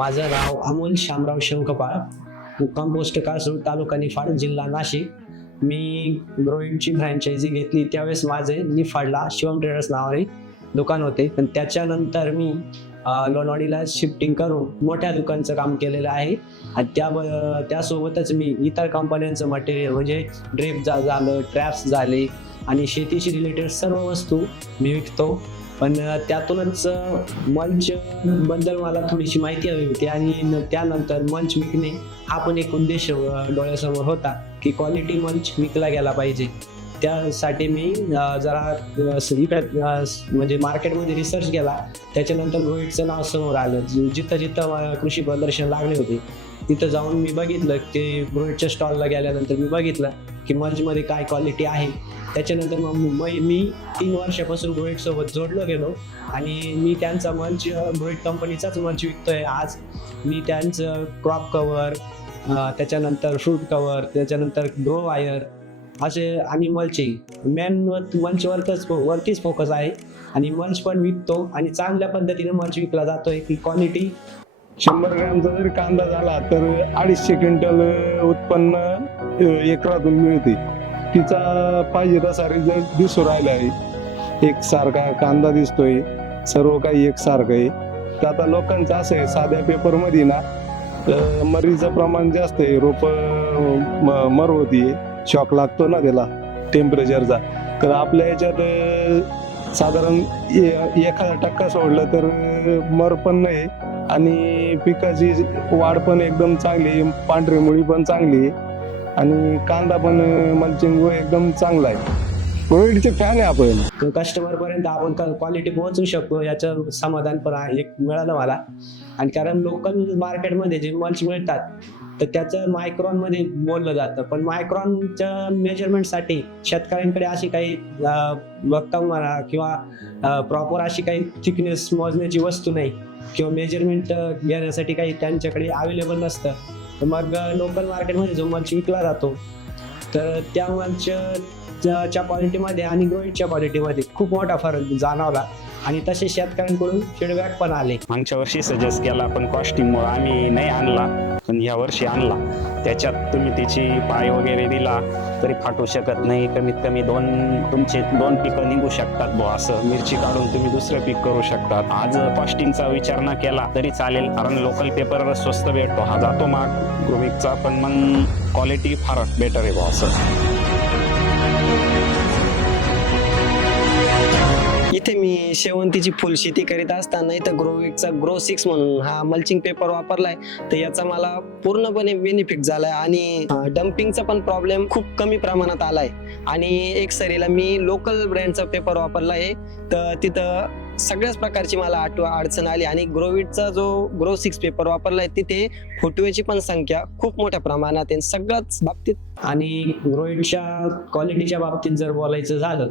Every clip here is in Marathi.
माझं नाव अमोल शामराव शंखपाळ. मुक्काम पोस्ट कासरूळ तालुका निफाड जिल्हा नाशिक. मी ग्रोईंगची फ्रँचायझी घेतली. त्यावेळेस माझे निफाडला शिवम ट्रेडर्स नावाने दुकान होते. पण त्याच्यानंतर मी अं, लोणावळीला शिफ्टिंग करून मोठ्या दुकानचं काम केलेलं आहे. आणि त्या त्यासोबतच मी इतर कंपन्यांचं मटेरियल म्हणजे ड्रेप जा झालं ट्रॅप्स झाले आणि शेतीशी रिलेटेड सर्व वस्तू मी विकतो. पण त्यातूनच मंच बद्दल मला थोडीशी माहिती हवी होती आणि त्यानंतर मंच विकणे हा पण एक उद्देश डोळ्यासमोर होता की क्वालिटी मंच विकला गेला पाहिजे. त्यासाठी मी जरा इकडे म्हणजे मार्केटमध्ये रिसर्च केला. त्याच्यानंतर रोहितचं नाव समोर आलं. जिथं जिथं कृषी प्रदर्शन लागले होते तिथं जाऊन मी बघितलं की रोहितच्या स्टॉलला गेल्यानंतर मी बघितलं की मंचमध्ये काय क्वालिटी आहे. त्याच्यानंतर मग मुंबई मी तीन वर्षापासून रोहितसोबत जोडलो गेलो आणि मी त्यांचा मंच रोहित कंपनीचाच मंच विकतोय. आज मी त्यांचं क्रॉप कवर त्याच्यानंतर फ्रूट कवर त्याच्यानंतर ग्रो वायर असे आणि मल्चिंग मेन मंचवरच वरतीच फोकस आहे. आणि मंच पण विकतो आणि चांगल्या पद्धतीने मंच विकला जातोय की क्वालिटी शंभर ग्रॅमचा जर कांदा झाला तर अडीचशे क्विंटल उत्पन्न एकरातून मिळते. तिचा पाहिजे तसा रिझल्ट दिसू राहिला आहे. एक सारखा कांदा दिसतोय सर्व काही एकसारखं आहे. तर आता लोकांचं असं आहे साध्या पेपरमध्ये ना मरीचं प्रमाण जास्त आहे रोप मर होती शॉक लागतो ना त्याला टेम्परेचरचा तर आपल्या याच्यात साधारण ए- एखादा टक्का सोडलं तर मर पण नाही. आणि पिकाची वाढ पण एकदम चांगली आहे, पांढरी मुळी पण चांगली आहे. आणि कांदा पण मल्चिंग एकदम चांगला आहे. कोविडचे फॅन आहे आपण. कस्टमर पर्यंत आपण क्वालिटी पोहोचू शकतो याचं समाधान पण एक मिळालं मला. आणि कारण लोकल मार्केटमध्ये जे मंच मिळतात तर त्याचं मायक्रॉनमध्ये बोललं जातं. पण मायक्रॉनच्या मेजरमेंटसाठी शेतकऱ्यांकडे अशी काही वक्तव म्हणा किंवा प्रॉपर अशी काही थिकनेस मोजण्याची वस्तू नाही. किंवा मेजरमेंट घेण्यासाठी काही त्यांच्याकडे अवेलेबल नसतं. तर मग लोकल मार्केटमध्ये जो मंच विकला जातो तर त्या मंच क्वालिटीमध्ये आणि ग्रोईटच्या क्वालिटीमध्ये खूप मोठा फरक जाणवला. आणि तसे शेतकऱ्यांकडून फीडबॅक पण आले. मागच्या वर्षी सजेस्ट केला पण कॉस्टिंगमुळे आम्ही नाही आणला पण या वर्षी आणला. त्याच्यात तुम्ही त्याची पाय वगैरे दिला तरी फाटू शकत नाही. कमीत कमी दोन तुमचे दोन पिकं निघू शकतात बुवा असं. मिरची काढून तुम्ही दुसरं पीक करू शकतात. आज कॉस्टिंगचा विचार न केला तरी चालेल कारण लोकल पेपर स्वस्त भेटतो. हा जातो माग. ग्रुमिकचा पण मग क्वालिटी फार बेटर आहे बुवा असं. इथे मी शेवंतीची फुल शेती करीत असताना इथं ग्रोविकचा ग्रो सिक्स म्हणून हा मल्चिंग पेपर वापरलाय. तर याचा मला पूर्णपणे बेनिफिट झालाय आणि डम्पिंगचा पण प्रॉब्लेम खूप कमी प्रमाणात आलाय. आणि एक सरीला मी लोकल ब्रँडचा पेपर वापरला आहे तर तिथं सगळ्याच प्रकारची मला आठव अडचण आली आणि ग्रोविडचा जो ग्रो सिक्स पेपर वापरला आहे तिथे फुटवेची पण संख्या खूप मोठ्या प्रमाणात आहे. सगळ्याच बाबतीत आणि ग्रोविडच्या क्वालिटीच्या बाबतीत जर बोलायचं झालं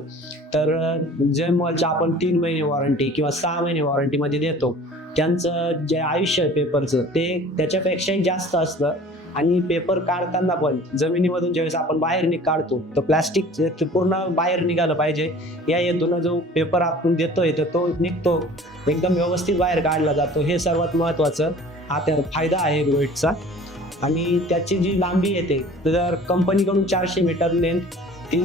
तर जे मल्च आपण तीन महिने वॉरंटी किंवा सहा महिने वॉरंटीमध्ये देतो. त्यांचं जे आयुष्य आहे पेपरचं ते त्याच्यापेक्षाही जास्त असतं. आणि पेपर काढताना पण जमिनीमधून ज्यावेळेस आपण बाहेर नि काढतो तर प्लास्टिक पूर्ण बाहेर निघालं पाहिजे. या हेतून जो पेपर आपण देतोय तर तो निघतो. एकदम व्यवस्थित बाहेर काढला जातो. हे सर्वात महत्त्वाचं हा त्या फायदा आहे ग्रोईटचा आणि त्याची जी लांबी येते तर कंपनीकडून चारशे मीटर लेंथ ती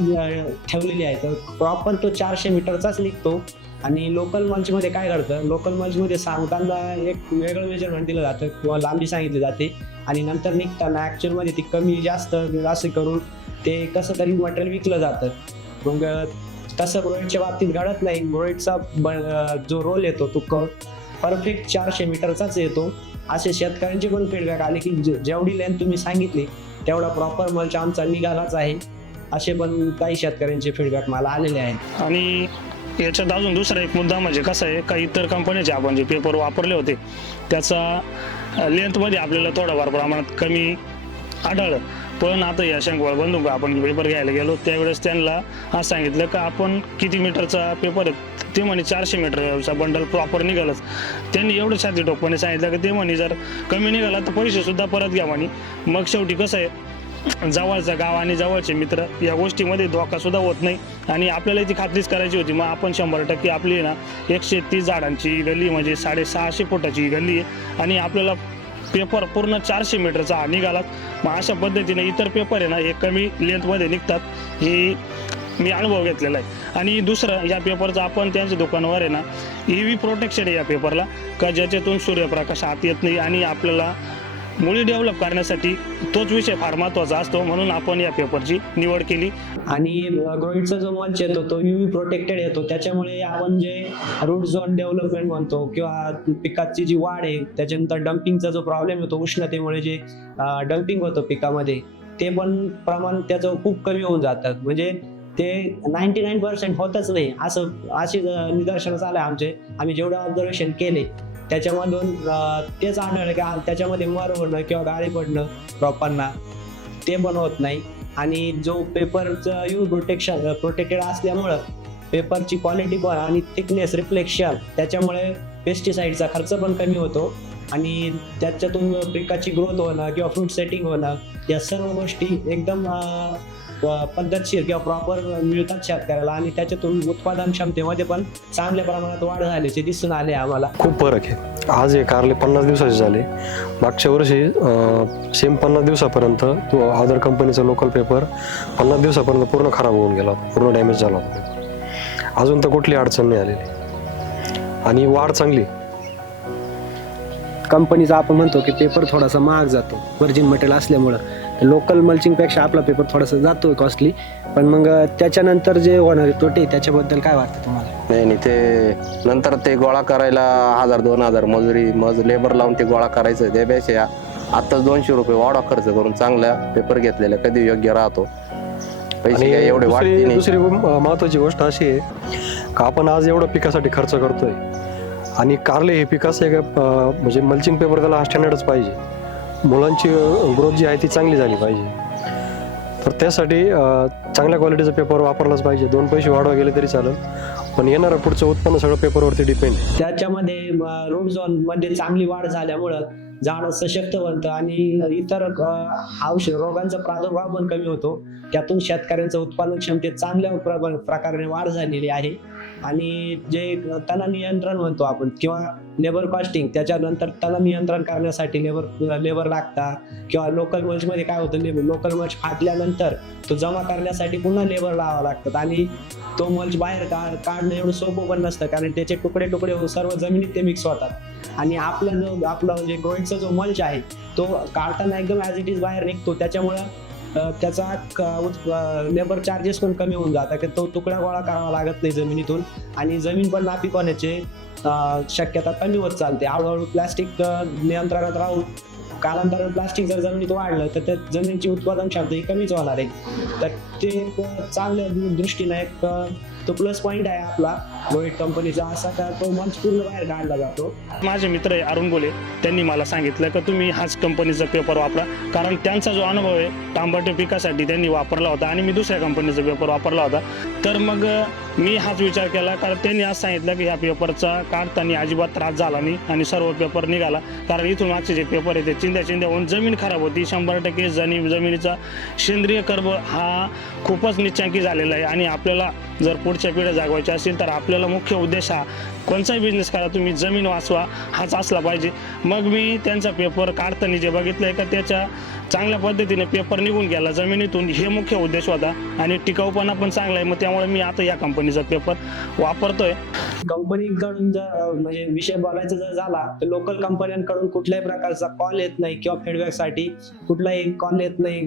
ठेवलेली आहे तर प्रॉपर तो चारशे मीटरचाच निघतो. आणि लोकल मंचमध्ये काय करतं लोकल मंचमध्ये सांगताना एक वेगळं मेजरमेंट दिलं जातं किंवा लांबी सांगितली जाते. आणि नंतर निघताना ॲक्च्युअलमध्ये ती कमी जास्त असे करून ते कसं तरी मटेरियल विकलं जातं. मग तसं ग्रोईटच्या बाबतीत घडत नाही. ग्रोईटचा ब जो रोल येतो तो परफेक्ट चारशे मीटरचाच येतो. असे शेतकऱ्यांचे पण फीडबॅक आले की जेवढी लेंथ तुम्ही सांगितली तेवढा प्रॉपर मल्च आमचा निघालाच आहे. असे पण काही शेतकऱ्यांचे फीडबॅक मला आलेले आहेत. आणि याच्यात अजून दुसरा एक मुद्दा म्हणजे कसं आहे काही इतर कंपनीचे आपण जे पेपर वापरले होते त्याचा लेंथमध्ये आपल्याला थोडंफार प्रमाणात कमी आढळलं. पण आता या शंकवाळ बंधू आपण पेपर घ्यायला गेलो त्यावेळेस त्यांना असं सांगितलं का आपण किती मीटरचा पेपर आहे ते म्हणे चारशे मीटरचा बंडल प्रॉपर निघालच. त्यांनी एवढं छाती टोकपणे सांगितलं की ते म्हणे जर कमी निघाला तर पैसे सुद्धा परत घ्या म्हणे. मग शेवटी कसं आहे जवळचं गाव आणि जवळचे मित्र या गोष्टीमध्ये धोका सुद्धा होत नाही. आणि आपल्याला ती खात्रीच करायची होती. मग आपण शंभर टक्के आपली ना एकशे तीस झाडांची गल्ली म्हणजे साडेसहाशे फुटाची ही गल्ली आहे. आणि आपल्याला पेपर पूर्ण चारशे मीटरचा हा निघाला मग अशा पद्धतीने इतर पेपर आहे ना हे कमी लेंथमध्ये निघतात. हे मी अनुभव घेतलेला आहे. आणि दुसरं या पेपरचं आपण त्यांच्या दुकानावर आहे ना ई व्ही प्रोटेक्शन आहे या पेपरला. का ज्याच्यातून सूर्यप्रकाश आत येत नाही आणि आपल्याला मुळी डेव्हलप करण्यासाठी तोच विषय फार महत्त्वाचा असतो म्हणून आपण या पेपरची निवड केली. आणि ग्रोईडचा जो मंच येतो तो युव्ही प्रोटेक्टेड येतो. त्याच्यामुळे आपण जे रूट झोन डेव्हलपमेंट म्हणतो किंवा पिकाची जी वाढ आहे त्याच्यानंतर डम्पिंगचा जो प्रॉब्लेम येतो उष्णतेमुळे जे डम्पिंग होतं पिकामध्ये ते पण प्रमाण त्याचं खूप कमी होऊन जातं. म्हणजे ते नाईन्टी नाईन पर्सेंट होतच नाही असं अशी निदर्शनं आलं आमचे. आम्ही जेवढं ऑब्झर्वेशन केले त्याच्यामधून तेच आढळलं की त्याच्यामध्ये मर होणं किंवा गाळी पडणं क्रॉपांना ते पण होत नाही. आणि जो पेपरचं यू प्रोटेक्शन प्रोटेक्टेड असल्यामुळं पेपरची क्वालिटी पण आणि थिकनेस रिफ्लेक्शन त्याच्यामुळे पेस्टिसाईडचा खर्च पण कमी होतो. आणि त्याच्यातून पिकाची ग्रोथ होणं किंवा फ्रूट सेटिंग होणं या सर्व गोष्टी एकदम पद्धतशीर किंवा प्रॉपर मिळतात शेतकऱ्याला आणि त्याच्यातून उत्पादन क्षमतेमध्ये पण चांगल्या प्रमाणात वाढ झाल्याचे दिसून आले आम्हाला. खूप फरक आहे. आज हे कारले पन्नास दिवसाचे झाले. मागच्या वर्षी सेम पन्नास दिवसापर्यंत तो अदर कंपनीचा लोकल पेपर पन्नास दिवसापर्यंत पूर्ण खराब होऊन गेला. पूर्ण डॅमेज झाला होता. अजून तर कुठली अडचण नाही आलेली. आणि वाढ चांगली. कंपनीचा आपण म्हणतो की पेपर थोडासा महाग जातो. व्हर्जिन मटेरियल असल्यामुळं. लोकल मल्चिंगपेक्षा आपला पेपर थोडासा जातो कॉस्टली पण मग त्याच्यानंतर जे होणारे तोटे त्याच्याबद्दल काय वाटतं तुम्हाला? नाही नाही ते नंतर ते गोळा करायला हजार दोन हजार मजुरी मज लेबर लावून ते गोळा करायचं त्यापेक्षा आत्ताच दोनशे रुपये वाढा खर्च करून चांगला पेपर घेतलेला कधी योग्य राहतो. पैसे काय एवढे दुसरी नाही. दुसरी म- महत्वाची गोष्ट अशी आहे का आपण आज एवढं पिकासाठी खर्च करतोय? आणि कारले हे पीक एक म्हणजे मल्चिंग पेपर त्याला स्टँडर्डच पाहिजे. मुलांची ग्रोथ जी आहे ती चांगली झाली पाहिजे. तर त्यासाठी चांगल्या क्वालिटीचा पेपर वापरलाच पाहिजे. दोन पैसे वाढवा गेले तरी चालेल. पण येणारं पुढचं उत्पन्न सगळं पेपरवरती डिपेंड त्याच्यामध्ये रोड झोनमध्ये चांगली वाढ झाल्यामुळं झाड सशक्त बनतं आणि इतर औषध रोगांचा प्रादुर्भाव पण कमी होतो. त्यातून शेतकऱ्यांचं उत्पादन क्षमतेत चांगल्या प्र- प्रकारे वाढ झालेली आहे. आणि जे तण नियंत्रण म्हणतो आपण किंवा लेबर कॉस्टिंग त्याच्यानंतर तण नियंत्रण करण्यासाठी लेबर लेबर लागतात किंवा लोकलमध्ये काय होतं लेबर लोकल मल्च फाटल्यानंतर तो जमा करण्यासाठी पुन्हा लेबर लावा लागतात आणि तो मल्च बाहेर काढ काढणं एवढं सोपं पण नसतं कारण त्याचे तुकडे तुकडे हो, सर्व जमिनीत ते मिक्स होतात. आणि आपला जो आपला म्हणजे ग्रोईंगचा जो मल्च आहे तो काढताना एकदम ॲज इट इज बाहेर निघतो. त्याच्यामुळं त्याचा लेबर चार्जेस पण कमी होऊन जातात. की तो तुकडा गोळा करावा लागत नाही जमिनीतून आणि जमीन पण नापीक होण्याचे शक्यता कमी होत चालते. हळूहळू प्लास्टिक नियंत्रणात राहून कालांतराने प्लास्टिक जर जमिनीत वाढलं तर त्या जमिनीची उत्पादन क्षमता ही कमीच होणार आहे. तर ते एक चांगल्या दृष्टीनं दृष्टीने एक तो प्लस पॉईंट आहे आपला. रोहित कंपनीचा असा का तो मंच पूर्ण बाहेर काढला जातो? माझे मित्र आहे अरुण गोले त्यांनी मला सांगितलं की तुम्ही हाच कंपनीचा पेपर वापरा. कारण त्यांचा जो अनुभव आहे तांबट पिकासाठी त्यांनी वापरला होता आणि मी दुसऱ्या कंपनीचा पेपर वापरला होता. तर मग मी हाच विचार केला कारण त्यांनी आज सांगितलं की ह्या पेपरचा काढताना अजिबात त्रास झाला नाही आणि सर्व पेपर निघाला. कारण इथून मागचे जे पेपर आहे ते चिंध्या चिंध्या होऊन जमीन खराब होती. शंभर टक्के जनी जमिनीचा सेंद्रिय कर्ब हा खूपच निच्चांकी झालेला आहे आणि आपल्याला जर पुढच्या पिढ्या जागवायच्या असेल तर आपल्याला मुख्य उद्देश हा कोणताही बिझनेस करा तुम्ही जमीन वाचवा हाच असला पाहिजे. मग मी त्यांचा पेपर काढताना जे बघितलंय का त्याच्या चांगल्या पद्धतीने पेपर निघून गेला जमिनीतून. हे मुख्य उद्देश होता आणि टिकाऊपणा पण चांगला आहे मग त्यामुळे मी आता या कंपनीचा पेपर वापरतोय. कंपनीकडून जर म्हणजे विषय बोलायचा जर झाला तर लोकल कंपन्यांकडून कुठल्याही प्रकारचा कॉल येत नाही किंवा फीडबॅकसाठी कुठलाही कॉल येत नाही.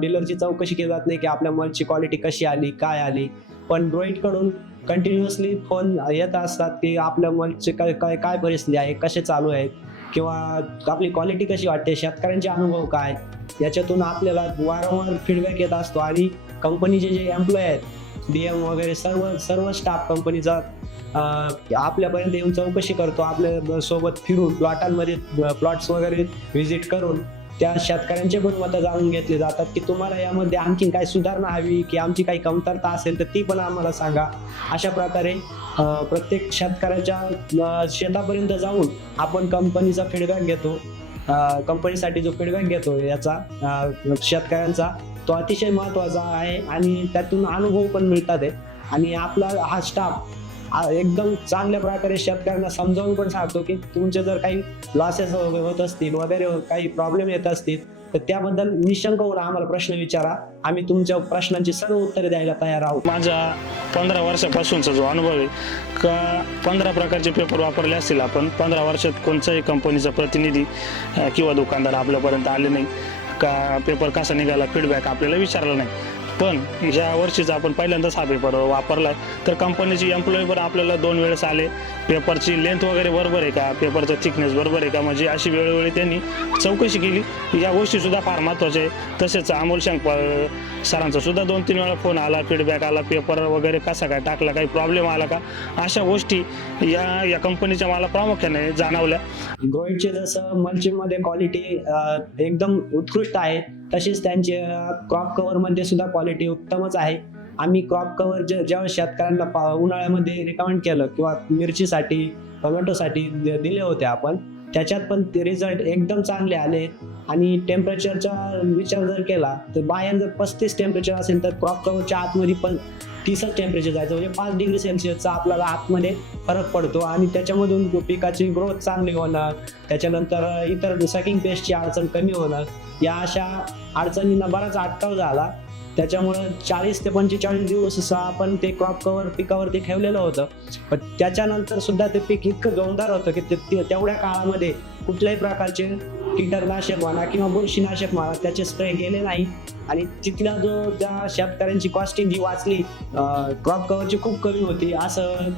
डीलरची चौकशी केली जात नाही की आपल्या मलची क्वालिटी कशी आली काय आली. पण कडून कंटिन्युअसली फोन येत असतात की आपल्या मलचे काय काय काय परिस्थिती आहे कसे चालू आहेत किंवा आपली क्वालिटी कशी वाटते शेतकऱ्यांचे अनुभव काय? याच्यातून आपल्याला वारंवार फीडबॅक येत असतो आणि कंपनीचे जे एम्प्लॉय आहेत डी एम वगैरे सर्व सर्व स्टाफ कंपनीचा आपल्यापर्यंत येऊन चौकशी करतो. आपल्यासोबत फिरून प्लॉटांमध्ये प्लॉट्स वगैरे व्हिजिट करून त्या शेतकऱ्यांचे पण मतं जाणून घेतले जातात की तुम्हाला यामध्ये आणखीन काय सुधारणा हवी की आमची काही कमतरता असेल तर ती पण आम्हाला सांगा. अशा प्रकारे प्रत्येक शेतकऱ्याच्या शेतापर्यंत जाऊन आपण कंपनीचा फीडबॅक घेतो. कंपनीसाठी जो फीडबॅक घेतो याचा शेतकऱ्यांचा तो अतिशय महत्त्वाचा आहे आणि त्यातून अनुभव पण मिळतात आहे आणि आपला हा स्टाफ एकदम चांगल्या प्रकारे शेतकऱ्यांना समजावून पण सांगतो की तुमचे जर काही लॉसेस होत असतील वगैरे काही प्रॉब्लेम येत असतील तर त्याबद्दल निशंक होऊन आम्हाला प्रश्न विचारा. आम्ही तुमच्या प्रश्नांची सर्व उत्तरे द्यायला तयार आहोत. माझा पंधरा वर्षापासूनचा जो अनुभव आहे का पंधरा प्रकारचे पेपर वापरले असतील आपण पंधरा वर्षात कोणत्याही कंपनीचा प्रतिनिधी किंवा दुकानदार आपल्यापर्यंत आले नाही का पेपर कसा निघाला फीडबॅक आपल्याला विचारला नाही. पण ज्या वर्षीचा आपण पहिल्यांदाच हा पेपर वापरला तर कंपनीची एम्प्लॉई पण आपल्याला दोन वेळेस आले. पेपरची लेंथ वगैरे बरोबर आहे का? पेपरचा थिकनेस बरोबर आहे का? म्हणजे अशी वेळोवेळी त्यांनी चौकशी केली. या गोष्टीसुद्धा फार महत्त्वाच्या आहे तसेच अमोल शंक सरांचा सुद्धा दोन तीन वेळा फोन आला फीडबॅक आला पेपर वगैरे कसा काय टाकला काही प्रॉब्लेम आला का? अशा गोष्टी या या कंपनीच्या मला प्रामुख्याने जाणवल्या. ग्रोईटचे जसं मल्चिंगमध्ये क्वालिटी एकदम उत्कृष्ट आहे तसेच त्यांचे क्रॉप कव्हरमध्ये सुद्धा क्वालिटी उत्तमच आहे. आम्ही क्रॉप कव्हर जे जेव्हा शेतकऱ्यांना पा- उन्हाळ्यामध्ये रिकमेंड केलं किंवा मिरचीसाठी टोमॅटोसाठी दिले होते आपण त्याच्यात पण ते रिझल्ट एकदम चांगले आले. आणि टेम्परेचरचा विचार जर केला तर बाहेर जर पस्तीस टेम्परेचर असेल तर क्रॉप कव्हरच्या आतमध्ये पण तीसच टेम्परेचर जायचं म्हणजे पाच डिग्री सेल्सिअसचा आपल्याला आतमध्ये फरक पडतो आणि त्याच्यामधून पिकाची ग्रोथ चांगली होणार. त्याच्यानंतर इतर सकिंग पेस्टची अडचण कमी होणार. या अशा अडचणींना बराच अटकाव झाला. त्याच्यामुळं चाळीस ते पंचेचाळीस दिवस असं आपण ते क्रॉप कवर पिकावरती ठेवलेलं होतं. पण त्याच्यानंतर सुद्धा ते पीक इतकं जोरदार होतं की ते- तेवढ्या काळामध्ये कुठल्याही प्रकारचे कीटकनाशक म्हणा किंवा बुरशीनाशक म्हणा त्याचे स्प्रे गेले नाही. आणि तिथला जो त्या शेतकऱ्यांची कॉस्टिंग जी वाचली क्रॉप कव्हरची खूप कमी होती. असं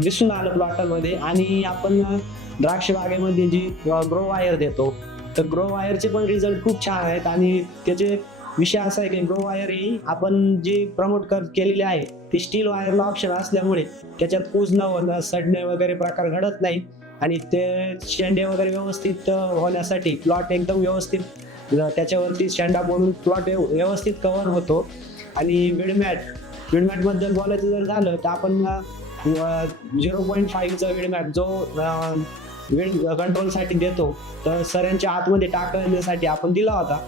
दिसून आलं प्लॉटरमध्ये आणि आपण द्राक्ष बागेमध्ये जी ग्रो वायर देतो तर ग्रो वायरचे पण रिझल्ट खूप छान आहेत. आणि त्याचे विषय असा आहे की ग्रो वायर ही आपण जी प्रमोट कर केलेली आहे ती स्टील वायरला ऑप्शन असल्यामुळे त्याच्यात कुजणं होणं सडणे वगैरे प्रकार घडत नाही आणि ते शेंडे वगैरे व्यवस्थित होण्यासाठी प्लॉट एकदम व्यवस्थित त्याच्यावरती शेंडा बोलून प्लॉट व्यवस्थित कव्हर होतो. आणि विडमॅट विडमॅटबद्दल बोलायचं जर झालं तर आपण झिरो पॉईंट फाईव्हचा विडमॅट जो विड कंट्रोलसाठी देतो तर सरांच्या आतमध्ये टाकण्यासाठी आपण दिला होता.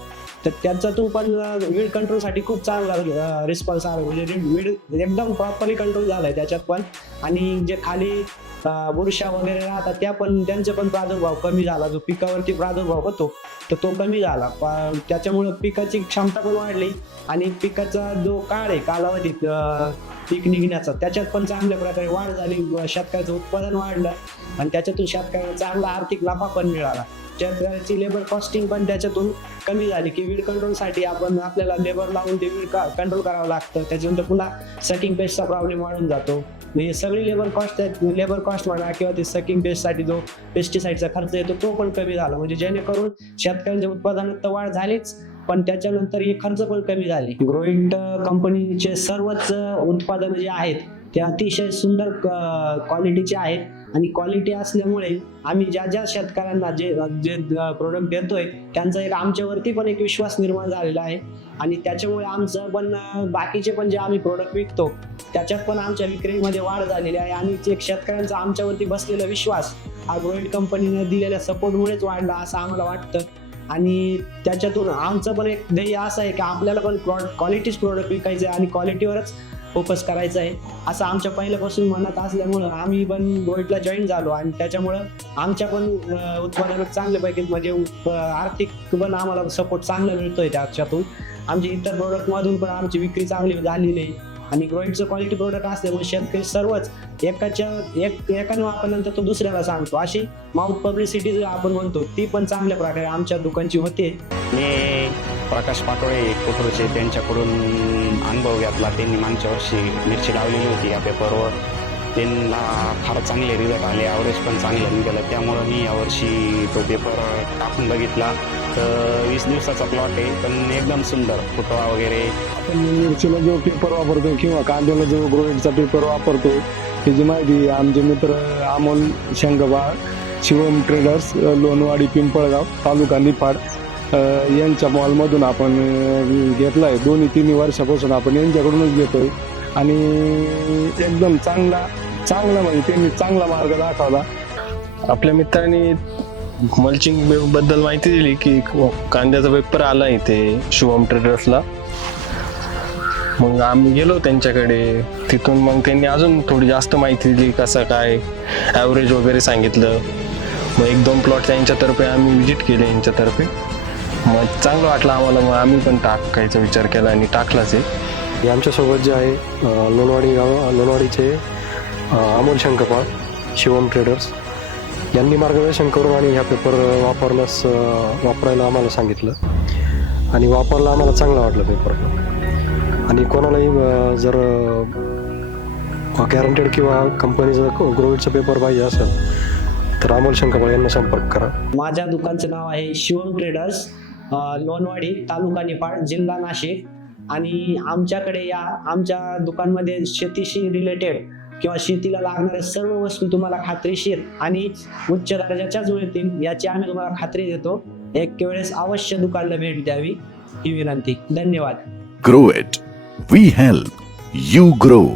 तर त्याच्यातून पण विड कंट्रोलसाठी खूप चांगला रिस्पॉन्स आला. म्हणजे विड एकदम प्रॉपरली कंट्रोल झाला आहे त्याच्यात पण. आणि जे खाली बुरशा वगैरे राहतात त्या पण त्यांचा पण प्रादुर्भाव कमी झाला. जो पिकावरती प्रादुर्भाव होतो तर तो कमी झाला. त्याच्यामुळं पिकाची क्षमता पण वाढली आणि पिकाचा जो काळ आहे कालावधी पीक निघण्याचा त्याच्यात पण चांगल्या प्रकारे वाढ झाली. शेतकऱ्याचं उत्पादन वाढलं आणि त्याच्यातून शेतकऱ्याला चांगला आर्थिक नफा पण मिळाला. शेतकऱ्याची लेबर कॉस्टिंग पण त्याच्यातून कमी झाली की वीड कंट्रोलसाठी आपण आपल्याला लेबर लावून ते वीड कंट्रोल करावं लागतं. त्याच्यानंतर पुन्हा सकिंग पेस्टचा प्रॉब्लेम वाढून जातो. म्हणजे सगळी लेबर कॉस्ट लेबर कॉस्ट म्हणा किंवा ते सकिंग पेस्टसाठी जो पेस्टिसाईडचा खर्च येतो तो पण कमी झाला. म्हणजे जेणेकरून शेतकऱ्यांच्या उत्पादनात तर वाढ झालीच पण त्याच्यानंतर हे खर्च पण कमी झाले. ग्रोइंट कंपनीचे सर्वच उत्पादन जे आहेत ते अतिशय सुंदर क्वालिटीचे आहेत. आणि क्वालिटी असल्यामुळे आम्ही ज्या ज्या शेतकऱ्यांना जे जे प्रोडक्ट देतोय त्यांचा एक आमच्यावरती पण एक विश्वास निर्माण झालेला आहे. आणि त्याच्यामुळे आमचं पण बाकीचे पण जे आम्ही प्रोडक्ट विकतो त्याच्यात पण आमच्या विक्रीमध्ये वाढ झालेली आहे. आणि एक शेतकऱ्यांचा आमच्यावरती बसलेला विश्वास हा ग्रोइट कंपनीने दिलेल्या सपोर्टमुळेच वाढला असं आम्हाला वाटतं. आणि त्याच्यातून आमचं पण एक ध्येय असं आहे की आपल्याला पण क्वालिटीच प्रोडक्ट विकायचं आहे. आणि क्वालिटीवरच फोकस करायचा आहे असं आमच्या पहिल्यापासून मनात असल्यामुळं आम्ही पण गोल्डला जॉईन झालो आणि त्याच्यामुळं आमच्या पण उत्पादन उत्पादनात चांगल्यापैकी म्हणजे आर्थिक पण आम्हाला सपोर्ट चांगला मिळतोय त्याच्यातून. आमची इतर प्रोडक्टमधून पण आमची विक्री चांगली झालेली आहे आणि ग्रोईटचं क्वालिटी प्रोडक्ट असल्यामुळे शेतकरी सर्वच एकाच्या एक एकाने वापरल्यानंतर तो दुसऱ्याला सांगतो. अशी माउथ पब्लिसिटी आपण म्हणतो ती पण चांगल्या प्रकारे आमच्या दुकानची होते. मी प्रकाश पाटोळे कोथरूडचे त्यांच्याकडून अनुभव घेतला. त्यांनी मागच्या वर्षी मिरची लावलेली होती या पेपरवर त्यांना फार चांगले रिझल्ट आले. ॲव्हरेज पण चांगलं निघालं. त्यामुळं मी यावर्षी तो पेपर टाकून बघितला. तर वीस दिवसाचा प्लॉट आहे पण एकदम सुंदर फुटवा वगैरे. आपण मिरचीला जो पेपर वापरतो किंवा कांद्याला जो ग्रोइडचा पेपर वापरतो त्याची माहिती आमचे मित्र अमोल शंकबा शिवम ट्रेडर्स लोणवाडी पिंपळगाव तालुका निफाड यांच्या मॉलमधून आपण घेतला आहे दोन्ही तिन्ही वर्षापासून आपण यांच्याकडूनच घेतोय. आणि एकदम चांगला चांगला म्हणजे त्यांनी चांगला मार्ग दाखवला. आपल्या मित्रांनी मल्चिंगबद्दल माहिती दिली की कांद्याचा पेपर आला इथे शुभम ट्रेडर्सला मग आम्ही गेलो त्यांच्याकडे. तिथून मग त्यांनी अजून थोडी जास्त माहिती दिली कसं काय ॲव्हरेज वगैरे सांगितलं. मग एक दोन प्लॉट त्यांच्यातर्फे आम्ही विजिट केले यांच्यातर्फे मग चांगलं वाटलं आम्हाला. मग आम्ही पण टाकायचा विचार केला आणि टाकलाच आहे आमच्यासोबत जे आहे लोणवाडी गाव लोणवाडीचे अमोल शंकरपाळ शिवम ट्रेडर्स यांनी मार्गदर्शन करून आणि ह्या पेपर वापरण्यास वापरायला आम्हाला सांगितलं. आणि वापरला आम्हाला चांगला वाटलं पेपर. आणि कोणालाही जर गॅरंटेड किंवा कंपनीचं ग्रोविडचं पेपर पाहिजे असेल तर अमोल शंकरपाळ यांना संपर्क करा. माझ्या दुकानचं नाव आहे शिवम ट्रेडर्स लोणवाडी तालुका निफाड जिल्हा नाशिक. आणि आमच्याकडे या आमच्या दुकानमध्ये शेतीशी रिलेटेड किंवा शेतीला लागणाऱ्या सर्व वस्तू तुम्हाला खात्रीशीर आणि उच्च दर्जाच्याच मिळतील याची आम्ही तुम्हाला खात्री देतो. एक वेळेस अवश्य दुकानला भेट द्यावी ही विनंती. धन्यवाद. Grow it we help you grow